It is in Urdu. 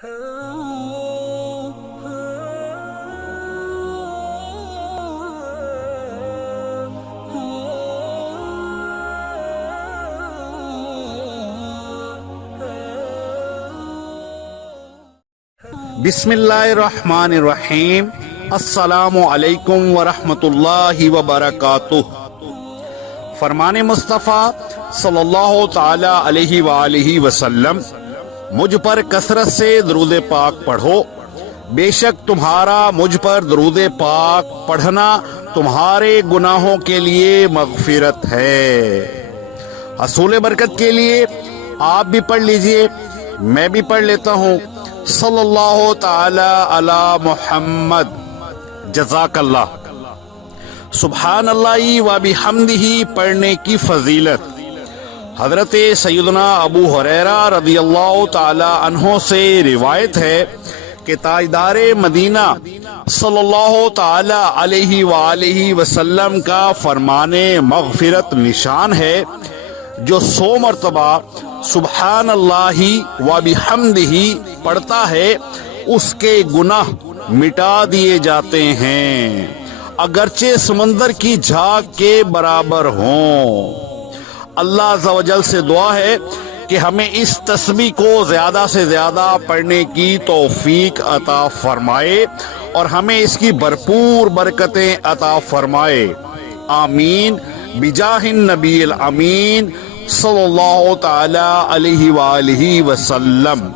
بسم اللہ الرحمن الرحیم۔ السلام علیکم ورحمۃ اللہ وبرکاتہ۔ فرمان مصطفیٰ صلی اللہ تعالی علیہ وآلہ وسلم، مجھ پر کثرت سے درود پاک پڑھو، بے شک تمہارا مجھ پر درود پاک پڑھنا تمہارے گناہوں کے لیے مغفرت ہے۔ حصول برکت کے لیے آپ بھی پڑھ لیجئے، میں بھی پڑھ لیتا ہوں۔ صلی اللہ تعالی علی محمد۔ جزاک اللہ۔ سبحان اللہ و بحمدہ پڑھنے کی فضیلت حضرت سیدنا ابو ہریرہ رضی اللہ تعالی عنہ سے روایت ہے کہ تاجدار مدینہ صلی اللہ تعالی علیہ وآلہ وسلم کا فرمان مغفرت نشان ہے، جو 100 مرتبہ سبحان اللہ و بحمدہ پڑھتا ہے اس کے گناہ مٹا دیے جاتے ہیں، اگرچہ سمندر کی جھاگ کے برابر ہوں۔ اللہ عز و جل سے دعا ہے کہ ہمیں اس تسبیح کو زیادہ سے زیادہ پڑھنے کی توفیق عطا فرمائے اور ہمیں اس کی بھرپور برکتیں عطا فرمائے، آمین بجاہ النبی الامین صلی اللہ تعالی علیہ وآلہ وسلم۔